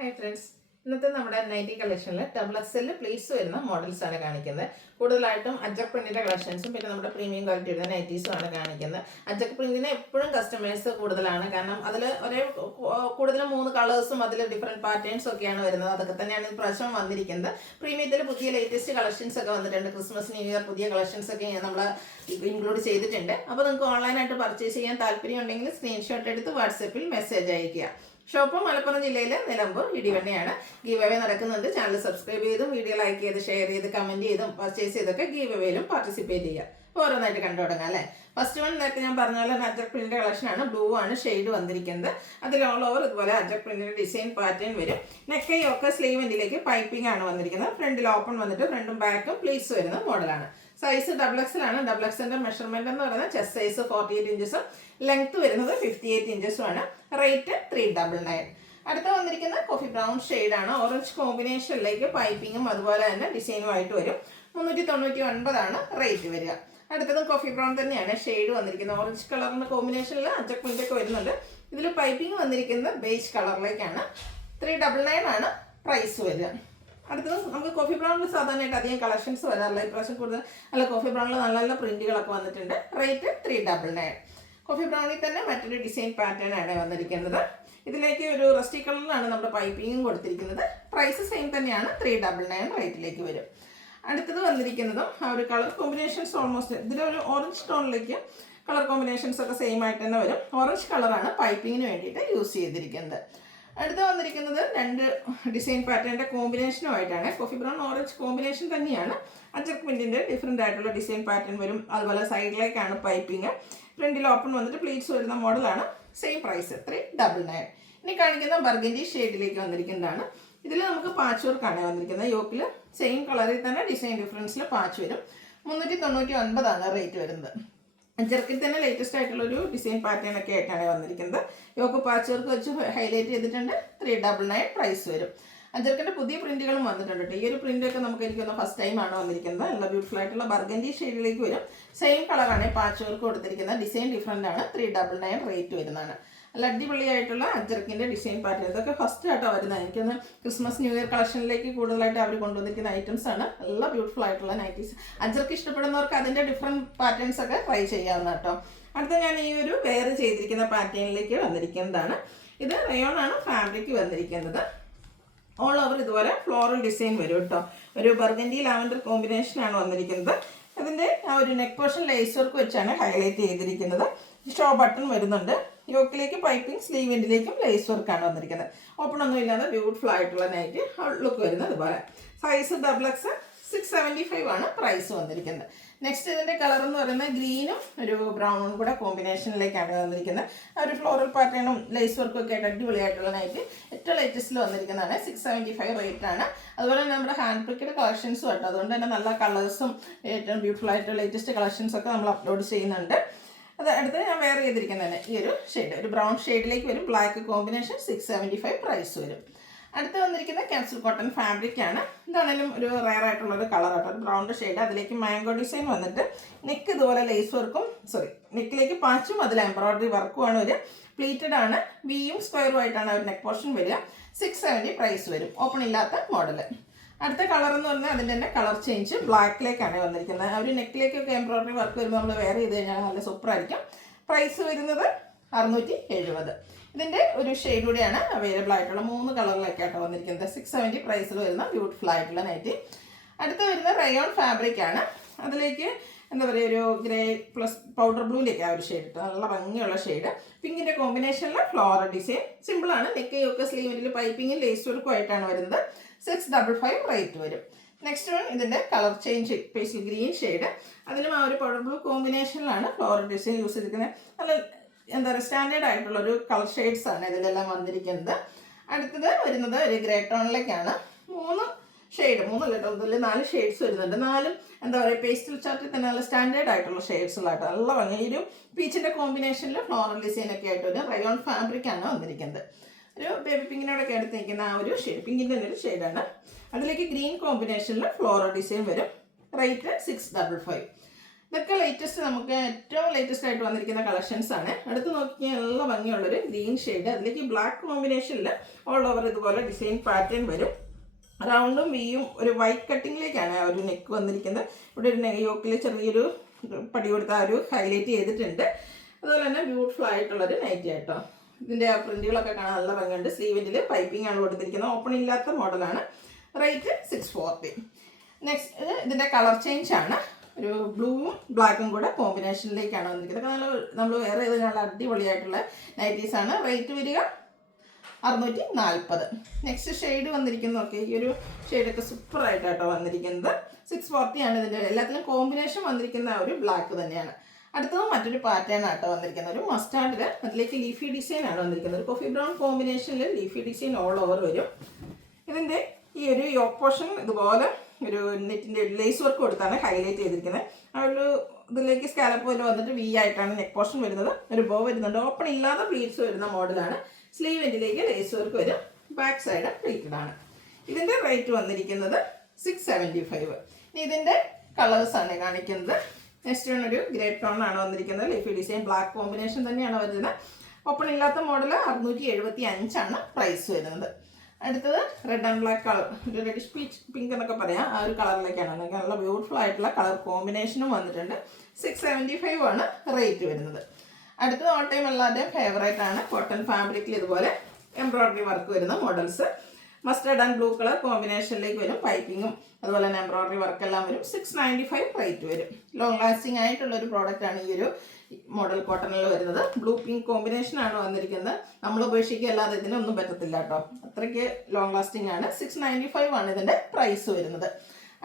Hi friends, ഇന്നത്തെ നമ്മുടെ nightie കളക്ഷനിൽ double XL pleats വരുന്ന മോഡൽസ് ആണ് കാണിക്കുന്നത്. കൂടുതലായിട്ടും അജക് പ്രിന്റിന്റെ കളക്ഷൻസും പിന്നെ നമ്മുടെ പ്രീമിയം ക്വാളിറ്റി വരുന്ന നൈറ്റീസും ആണ് കാണിക്കുന്നത്. അജക് പ്രിന്റിന് എപ്പോഴും കസ്റ്റമേഴ്സ് കൂടുതലാണ്, കാരണം അതിൽ കൂടുതലും 3 കളേഴ്സും അതിൽ ഡിഫറെൻറ്റ് പാറ്റേൺസും ഒക്കെയാണ് വരുന്നത്. അതൊക്കെ തന്നെയാണ് ഇപ്രാവശ്യം വന്നിരിക്കുന്നത്. പ്രീമിയത്തിൽ പുതിയ ലേറ്റസ്റ്റ് കളക്ഷൻസ് ഒക്കെ വന്നിട്ടുണ്ട്. ക്രിസ്മസ് ന്യൂ ഇയർ പുതിയ കളക്ഷൻസ് ഒക്കെ നമ്മൾ ഇൻക്ലൂഡ് ചെയ്തിട്ടുണ്ട്. അപ്പോൾ നിങ്ങൾക്ക് ഓൺലൈനായിട്ട് പർച്ചേസ് ചെയ്യാൻ താല്പര്യം ഉണ്ടെങ്കിൽ സ്ക്രീൻഷോട്ട് എടുത്ത് വാട്സപ്പിൽ മെസ്സേജ് അയയ്ക്കുക. ഷോപ്പ് മലപ്പുറം ജില്ലയിലെ നിലമ്പൂർ ഇടിവണ്ണയാണ്. ഗീവ് അവേ നടക്കുന്നുണ്ട്. ചാനൽ സബ്സ്ക്രൈബ് ചെയ്തും വീഡിയോ ലൈക്ക് ചെയ്ത് ഷെയർ ചെയ്ത് കമന്റ് ചെയ്തും പർച്ചേസ് ചെയ്തൊക്കെ ഗീവ് അവേയിലും പാർട്ടിസിപ്പേറ്റ് ചെയ്യുക. ഓരോന്നായിട്ട് കണ്ടു തുടങ്ങാം അല്ലേ. ഫസ്റ്റ് വൺ നേരത്തെ ഞാൻ പറഞ്ഞ പോലെ അജക് പ്രിന്റിന്റെ കളക്ഷനാണ്. ബ്ലൂ ആണ് ഷെയ്ഡ് വന്നിരിക്കുന്നത്. അതിൽ ഓൾ ഓവർ ഇതുപോലെ അജക് പ്രിന്റിന്റെ ഡിസൈൻ പാറ്റേൺ വരും. നെക്കൈയൊക്കെ സ്ലീവ് എൻഡിലേക്ക് പൈപ്പിംഗ് ആണ് വന്നിരിക്കുന്നത്. ഫ്രണ്ടിൽ ഓപ്പൺ വന്നിട്ട് ഫ്രണ്ടും ബാക്കും പ്ലീറ്റ്സ് വരുന്ന മോഡലാണ്. സൈസ് ഡബിൾ എക്സൽ ആണ്. ഡബിൾ എക്സലിന്റെ മെഷർമെന്റ് എന്ന് പറയുന്നത് ചെസ്റ്റ് സൈസ് 48 ഇഞ്ചസും ലെങ്ത് വരുന്നത് 58 ഇഞ്ചസും ആണ്. റേറ്റ് 399. അടുത്ത വന്നിരിക്കുന്ന കോഫി ബ്രൗൺ ഷെയ്ഡാണ്. ഓറഞ്ച് കോമ്പിനേഷനിലേക്ക് പൈപ്പിങ്ങും അതുപോലെ തന്നെ ഡിസൈനും ആയിട്ട് വരും. 399 ആണ് റേറ്റ് വരിക. അടുത്തതും കോഫി ബ്രൗൺ തന്നെയാണ് ഷെയ്ഡ് വന്നിരിക്കുന്നത്. ഓറഞ്ച് കളറിന്റെ കോമ്പിനേഷനിൽ അജക് പ്രിന്റ് ഒക്കെ വരുന്നുണ്ട്. ഇതിൽ പൈപ്പിംഗ് വന്നിരിക്കുന്നത് ബേജ് കളറിലേക്കാണ്. 399 ആണ് പ്രൈസ് വരിക. അടുത്തത് നമുക്ക് കോഫി ബ്രൗണിൽ സാധാരണയായിട്ട് അധികം കളക്ഷൻസ് വരാറില്ല. ഇപ്രാവശ്യം കൂടുതൽ നല്ല കോഫി ബ്രൗണിൽ നല്ല നല്ല പ്രിന്റുകളൊക്കെ വന്നിട്ടുണ്ട്. റേറ്റ് 399. കോഫി ബ്രൗണിൽ തന്നെ മറ്റൊരു ഡിസൈൻ പാറ്റേൺ ആണ് വന്നിരിക്കുന്നത്. ഇതിലേക്ക് ഒരു റസ്റ്റി കളറിലാണ് നമ്മുടെ പൈപ്പിങ്ങും കൊടുത്തിരിക്കുന്നത്. പ്രൈസ് സെയിം തന്നെയാണ്. 399 റേറ്റിലേക്ക് വരും. അടുത്തത് വന്നിരിക്കുന്നതും ആ ഒരു കളർ കോമ്പിനേഷൻസ് ഓൾമോസ്റ്റ് ഇതിലൊരു ഓറഞ്ച് ടോണിലേക്ക് കളർ കോമ്പിനേഷൻസ് ഒക്കെ സെയിം ആയിട്ട് തന്നെ വരും. ഓറഞ്ച് കളറാണ് പൈപ്പിങ്ങിന് വേണ്ടിയിട്ട് യൂസ് ചെയ്തിരിക്കുന്നത്. അടുത്ത് വന്നിരിക്കുന്നത് 2 ഡിസൈൻ പാറ്റേണിൻ്റെ കോമ്പിനേഷനുമായിട്ടാണ്. കോഫി ബ്രൗൺ ഓറഞ്ച് കോമ്പിനേഷൻ തന്നെയാണ്. അജക് പ്രിന്റിൻ്റെ ഡിഫറെൻ്റ് ആയിട്ടുള്ള ഡിസൈൻ പാറ്റേൺ വരും. അതുപോലെ സൈഡിലേക്കാണ് പൈപ്പിങ്. ഫ്രണ്ടിൽ ഓപ്പൺ വന്നിട്ട് പ്ലീറ്റ്സ് വരുന്ന മോഡലാണ്. Same price 399. ഇനി കാണിക്കുന്ന ബർഗൻഡി ഷെയ്ഡിലേക്ക് വന്നിരിക്കുന്നതാണ്. ഇതിൽ നമുക്ക് പാച്ച് വർക്കാണ് വന്നിരിക്കുന്നത്. യോക്കിൽ സെയിം കളറിൽ തന്നെ ഡിസൈൻ ഡിഫറൻസിൽ പാച്ച് വരും. 399 ആണ് റേറ്റ് വരുന്നത്. അജർക്കിൽ തന്നെ ലേറ്റസ്റ്റ് ആയിട്ടുള്ള ഒരു ഡിസൈൻ പാറ്റേൺ ഒക്കെ ആയിട്ടാണ് വന്നിരിക്കുന്നത്. യോക്ക് പാച്ച് വർക്ക് വെച്ച് ഹൈലൈറ്റ് ചെയ്തിട്ടുണ്ട്. 399 പ്രൈസ് വരും. അജർക്കിൻ്റെ പുതിയ പ്രിന്റുകളും വന്നിട്ടുണ്ട്. ഈ ഒരു പ്രിന്റൊക്കെ നമുക്ക് എനിക്കൊന്ന് ഫസ്റ്റ് ടൈം ആണ് വന്നിരിക്കുന്നത്. നല്ല ബ്യൂട്ടിഫുൾ ആയിട്ടുള്ള ബർഗൻഡി ഷെയ്ഡിലേക്ക് വരും. സെയിം കളറാണ് പാച്ച് വർക്ക് കൊടുത്തിരിക്കുന്നത്. ഡിസൈൻ ഡിഫറെൻ്റ് ആണ്. 399 റേറ്റ് വരുന്നതാണ്. നല്ല അടിപൊളിയായിട്ടുള്ള അജർക്കിൻ്റെ ഡിസൈൻ പാറ്റേൺ ഇതൊക്കെ ഫസ്റ്റ് ആയിട്ടാണ് വരുന്നത്. എനിക്കൊന്ന് ക്രിസ്മസ് ന്യൂ ഇയർ കളക്ഷനിലേക്ക് കൂടുതലായിട്ട് അവർ കൊണ്ടുവന്നിരിക്കുന്ന ഐറ്റംസ് ആണ്. നല്ല ബ്യൂട്ടിഫുൾ ആയിട്ടുള്ള നൈറ്റീസ്. അജർക്ക് ഇഷ്ടപ്പെടുന്നവർക്ക് അതിൻ്റെ ഡിഫറെൻറ്റ് പാറ്റേൺസ് ഒക്കെ ട്രൈ ചെയ്യാവുന്ന കേട്ടോ. അടുത്ത ഞാൻ ഈ ഒരു വെയർ ചെയ്തിരിക്കുന്ന പാറ്റേണിലേക്ക് വന്നിരിക്കുന്നതാണ്. ഇത് റയോൺ ആണ് ഫാബ്രിക് വന്നിരിക്കുന്നത്. ഓൾ ഓവർ ഇതുപോലെ ഫ്ലോറൽ ഡിസൈൻ വരും കേട്ടോ. ഒരു ബർഗൻഡി ലാവൻഡർ കോമ്പിനേഷനാണ് വന്നിരിക്കുന്നത്. അതിൻ്റെ ആ ഒരു നെക്ക് പോർഷൻ ലേസ് വർക്ക് വെച്ചാണ് ഹൈലൈറ്റ് ചെയ്തിരിക്കുന്നത്. ഷോ ബട്ടൺ വരുന്നുണ്ട്. യോക്കിലേക്ക് പൈപ്പിംഗ്, സ്ലീവ് എൻഡിലേക്കും ലേസ് വർക്കാണ് വന്നിരിക്കുന്നത്. ഓപ്പൺ ഒന്നും ഇല്ലാതെ ബ്യൂട്ടിഫുൾ ആയിട്ടുള്ള നൈറ്റ് ലുക്ക് വരുന്നത് ഇതുപോലെ. സൈസ് ഡബിൾ എക്സ് 675 ആണ് പ്രൈസ് വന്നിരിക്കുന്നത്. നെക്സ്റ്റ് ഇതിൻ്റെ കളർ എന്ന് പറയുന്നത് ഗ്രീനും ഒരു ബ്രൗണും കൂടെ കോമ്പിനേഷനിലേക്കാണ് വന്നിരിക്കുന്നത്. ആ ഒരു ഫ്ലോറൽ പാറ്റേണും ലേസ് വർക്കും ഒക്കെ ആയിട്ട് അടിപൊളിയായിട്ടുള്ള നൈറ്റ് ഏറ്റവും ലേറ്റസ്റ്റിൽ വന്നിരിക്കുന്നതാണ്. 675 റേറ്റ് ആണ്. അതുപോലെ തന്നെ നമ്മുടെ ഹാൻഡ് പിക്കഡ് കളക്ഷൻസും കേട്ടോ. അതുകൊണ്ട് തന്നെ നല്ല കളേഴ്സും ഏറ്റവും ബ്യൂട്ടിഫുൾ ആയിട്ടുള്ള ലേറ്റസ്റ്റ് കളക്ഷൻസൊക്കെ നമ്മൾ അപ്ലോഡ് ചെയ്യുന്നുണ്ട്. അത് അടുത്ത് ഞാൻ വെയർ ചെയ്തിരിക്കുന്നതന്നെ ഈ ഒരു ഷെയ്ഡ് ഒരു ബ്രൗൺ ഷെയ്ഡിലേക്ക് വരും. ബ്ലാക്ക് കോമ്പിനേഷൻ 675 പ്രൈസ് വരും. അടുത്ത് വന്നിരിക്കുന്ന ക്യാപ്സൂൾ കോട്ടൺ ഫാബ്രിക് ആണ്. ഇതാണെങ്കിലും ഒരു റയർ ആയിട്ടുള്ളൊരു കളർ ആട്ടോ. ഒരു ബ്രൗൺ ഷെയ്ഡ്. അതിലേക്ക് മാംഗോ ഡിസൈൻ വന്നിട്ട് നെക്ക് ഇതുപോലെ ലേസ് വർക്കും നെക്കിലേക്ക് പാച്ചും അതിൽ എംബ്രോയിഡറി വർക്കുമാണ് വരിക. പ്ലീറ്റഡ് ആണ്. വിയും സ്ക്വയറും ആയിട്ടാണ് ഒരു നെക്ക് പോർഷൻ വരിക. 670 പ്രൈസ് വരും. ഓപ്പൺ ഇല്ലാത്ത മോഡൽ. അടുത്ത കളർ എന്ന് പറഞ്ഞാൽ അതിൻ്റെ തന്നെ കളർ ചേഞ്ച് ബ്ലാക്കിലേക്കാണ് വന്നിരിക്കുന്നത്. ആ ഒരു നെക്കിലേക്കൊക്കെ എംബ്രോയിഡറി വർക്ക് വരുമ്പോൾ നമ്മൾ വെയർ ചെയ്ത് കഴിഞ്ഞാൽ നല്ല സൂപ്പറായിരിക്കും. പ്രൈസ് വരുന്നത് 670. ഇതിൻ്റെ ഒരു ഷെയ്ഡ് കൂടിയാണ് അവൈലബിൾ ആയിട്ടുള്ള 3 കളറിലേക്കായിട്ട് വന്നിരിക്കുന്നത്. 670 പ്രൈസിൽ വരുന്ന ബ്യൂട്ടിഫുൾ ആയിട്ടുള്ള നൈറ്റി. അടുത്ത് വരുന്ന റയോൺ ഫാബ്രിക് ആണ്. അതിലേക്ക് എന്താ പറയുക ഒരു ഗ്രേ പ്ലസ് പൗഡർ ബ്ലൂയിലേക്ക് ആ ഒരു ഷെയ്ഡ് ഇട്ട് നല്ല ഭംഗിയുള്ള ഷെയ്ഡ്. പിങ്കിൻ്റെ കോമ്പിനേഷനിൽ ഫ്ലോറൽ ഡിസൈൻ. സിമ്പിളാണ്. നെക്കയൊക്കെ സ്ലീവിൽ പൈപ്പിങ്ങും ലേസ് വർക്കും ആയിട്ടാണ് വരുന്നത്. 655 റേറ്റ് വരും. നെക്സ്റ്റ് വൺ ഇതിൻ്റെ colour change pastel green shade. അതിലും ആ ഒരു പൗഡർ ബ്ലൂ കോമ്പിനേഷനിലാണ് ഫ്ലോറൽ ഡിസൈൻ യൂസ് ചെയ്തിരിക്കുന്നത്. നല്ല എന്താ പറയുക സ്റ്റാൻഡേർഡ് ആയിട്ടുള്ളൊരു കളർ ഷെയ്ഡ്സ് ആണ് ഇതിലെല്ലാം വന്നിരിക്കുന്നത്. അടുത്തത് വരുന്നത് ഒരു ഗ്രേ ടോണിലേക്കാണ്. 3 ഷെയ്ഡ് 4 ഷെയ്ഡ്സ് വരുന്നുണ്ട്. 4 എന്താ പറയുക പേസ്റ്റൽ ചാർട്ടിൽ തന്നെ നല്ല സ്റ്റാൻഡേർഡ് ആയിട്ടുള്ള ഷെയ്ഡ്സുകളായിട്ട് നല്ല ഭംഗി. ഒരു പീച്ചിൻ്റെ കോമ്പിനേഷനിൽ ഫ്ലോറൽ ഡിസൈൻ ഒക്കെ ആയിട്ട് ഒരു റയോൺ ഫാബ്രിക് ആണ് വന്നിരിക്കുന്നത്. ഒരു ബേബി പിങ്കിനോടൊക്കെ അടുത്ത് നിൽക്കുന്ന ആ ഒരു ഷെയ്ഡ് പിങ്കിൻ്റെ തന്നെ ഒരു ഷെയ്ഡാണ്. അതിലേക്ക് ഗ്രീൻ കോമ്പിനേഷനിൽ ഫ്ലോറൽ ഡിസൈൻ വരും. റേറ്റ് 655. ഇതൊക്കെ ലേറ്റസ്റ്റ്, നമുക്ക് ഏറ്റവും ലേറ്റസ്റ്റ് ആയിട്ട് വന്നിരിക്കുന്ന കളക്ഷൻസ് ആണ്. അടുത്ത് നോക്കിയാൽ നല്ല ഭംഗിയുള്ളൊരു ഗ്രീൻ ഷെയ്ഡ്, അതിലേക്ക് ബ്ലാക്ക് കോമ്പിനേഷനിൽ ഓൾ ഓവർ ഇതുപോലെ ഡിസൈൻ പാറ്റേൺ വരും. റൗണ്ടും വിയും ഒരു വൈറ്റ് കട്ടിങ്ങിലേക്കാണ് ഒരു നെക്ക് വന്നിരിക്കുന്നത്. ഇവിടെ ഒരു യോക്കിൽ ചെറിയൊരു പടി കൊടുത്ത ഒരു ഹൈലൈറ്റ് ചെയ്തിട്ടുണ്ട്. അതുപോലെ തന്നെ ബ്യൂട്ടിഫുൾ ആയിട്ടുള്ളൊരു നൈറ്റി ആയിട്ടോ. ഇതിൻ്റെ പ്രിന്റുകളൊക്കെ കാണാൻ നല്ല ഭംഗിയുണ്ട്. സ്ലീവിൻ്റെ പൈപ്പിംഗ് ആണ് കൊടുത്തിരിക്കുന്നത്. ഓപ്പൺ ഇല്ലാത്ത മോഡലാണ്. റേറ്റ് 640. നെക്സ്റ്റ് ഇതിൻ്റെ കളർ ചേഞ്ച് ആണ്. ഒരു ബ്ലൂവും ബ്ലാക്കും കൂടെ കോമ്പിനേഷനിലേക്കാണ് വന്നിരിക്കുന്നത്. നമ്മൾ വേറെ ഏതിനുള്ള അടിപൊളിയായിട്ടുള്ള നൈറ്റീസാണ്. റേറ്റ് വരിക 640. നെക്സ്റ്റ് ഷെയ്ഡ് വന്നിരിക്കുന്നത് നോക്കി, ഈ ഒരു ഷെയ്ഡൊക്കെ സൂപ്പറായിട്ടാട്ടോ വന്നിരിക്കുന്നത്. 640 ആണ് ഇതിൻ്റെ. എല്ലാത്തിലും കോമ്പിനേഷൻ വന്നിരിക്കുന്ന ഒരു ബ്ലാക്ക് തന്നെയാണ്. അടുത്തത് മറ്റൊരു പാറ്റേൺ ആട്ടോ വന്നിരിക്കുന്നത്. ഒരു മസ്റ്റാർഡിൽ അതിലേക്ക് ലീഫി ഡിസൈൻ ആണ് വന്നിരിക്കുന്നത്. ഒരു കോഫി ബ്രൗൺ കോമ്പിനേഷനിൽ ലീഫി ഡിസൈൻ ഓൾ ഓവർ വരും. ഇതിൻ്റെ ഈ ഒരു യോക്ക് പോർഷൻ ഇതുപോലെ ഒരു നെറ്റിൻ്റെ ലേസ് വർക്ക് കൊടുത്താണ് ഹൈലൈറ്റ് ചെയ്തിരിക്കുന്നത്. ആ ഒരു ഇതിലേക്ക് സ്കാലപ്പ് പോലെ വന്നിട്ട് വി ആയിട്ടാണ് നെക്ക് പോർഷൻ വരുന്നത്. ഒരു ബോ വരുന്നുണ്ട്. ഓപ്പൺ ഇല്ലാതെ പ്ലീറ്റ്സ് വരുന്ന മോഡലാണ്. സ്ലീവ് എൻഡിലേക്ക് ലേസ് വർക്ക് വരും. ബാക്ക് സൈഡ് പ്ലീറ്റഡ് ആണ്. ഇതിൻ്റെ റേറ്റ് വന്നിരിക്കുന്നത് 675. ഇതിൻ്റെ കളേഴ്സാണ് കാണിക്കുന്നത്. നെക്സ്റ്റ് ഒരു ഗ്രേ ടോൺ ആണ് വന്നിരിക്കുന്നത്. ലീഫി ഡിസൈൻ ബ്ലാക്ക് കോമ്പിനേഷൻ തന്നെയാണ് വരുന്നത്. ഓപ്പൺ ഇല്ലാത്ത മോഡൽ 675 ആണ് പ്രൈസ് വരുന്നത്. അടുത്തത് റെഡ് ആൻഡ് ബ്ലാക്ക് കളർ, ഒരു റെഡിഷ് പീച്ച് പിങ്ക് എന്നൊക്കെ പറയാം, ആ ഒരു കളറിലേക്കാണ്. നല്ല ബ്യൂട്ടിഫുൾ ആയിട്ടുള്ള കളർ കോമ്പിനേഷനും വന്നിട്ടുണ്ട്. 675 ആണ് റേറ്റ് വരുന്നത്. അടുത്തത് ഓൾ ടൈം എല്ലാവരുടെയും ഫേവറേറ്റ് ആണ്. കോട്ടൺ ഫാബ്രിക്കിൽ ഇതുപോലെ എംബ്രോയിഡറി വർക്ക് വരുന്ന models. Mustard and blue colour കോമ്പിനേഷനിലേക്ക് വരും. പൈപ്പിങ്ങും അതുപോലെ തന്നെ എംബ്രോയിഡറി വർക്കെല്ലാം വരും. 695 റേറ്റ് വരും. ലോങ് ലാസ്റ്റിംഗ് ആയിട്ടുള്ളൊരു പ്രോഡക്റ്റാണ് ഈ ഒരു മോഡൽ കോട്ടണിൽ വരുന്നത്. ബ്ലൂ പിങ്ക് കോമ്പിനേഷനാണ് വന്നിരിക്കുന്നത്. നമ്മൾ ഉപേക്ഷിക്കുക അല്ലാതെ ഇതിനൊന്നും പറ്റത്തില്ല കേട്ടോ, അത്രയ്ക്ക് ലോങ് ലാസ്റ്റിംഗ് ആണ്. 695 ആണ് ഇതിൻ്റെ പ്രൈസ് വരുന്നത്.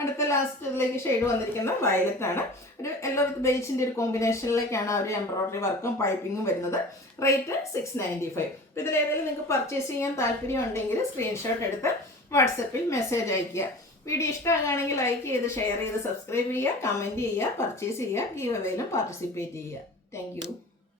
അടുത്ത ലാസ്റ്റിലേക്ക് ഷെയ്ഡ് വന്നിരിക്കുന്ന വയലറ്റ് ആണ്. ഒരു യെല്ലോ വിത്ത് ബേസിൻ്റെ ഒരു കോമ്പിനേഷനിലേക്കാണ് ആ ഒരു എംബ്രോയിഡറി വർക്കും പൈപ്പിങ്ങും വരുന്നത്. റേറ്റ് 695. അപ്പോൾ ഇതിലേതെങ്കിലും നിങ്ങൾക്ക് പർച്ചേസ് ചെയ്യാൻ താല്പര്യം ഉണ്ടെങ്കിൽ സ്ക്രീൻഷോട്ട് എടുത്ത് വാട്സപ്പിൽ മെസ്സേജ് അയയ്ക്കുക. വീഡിയോ ഇഷ്ടമാകുകയാണെങ്കിൽ ലൈക്ക് ചെയ്ത് ഷെയർ ചെയ്ത് സബ്സ്ക്രൈബ് ചെയ്യുക, കമൻറ്റ് ചെയ്യുക, പർച്ചേസ് ചെയ്യുക, ഗീവ് അവേയിലും പാർട്ടിസിപ്പേറ്റ് ചെയ്യുക. താങ്ക്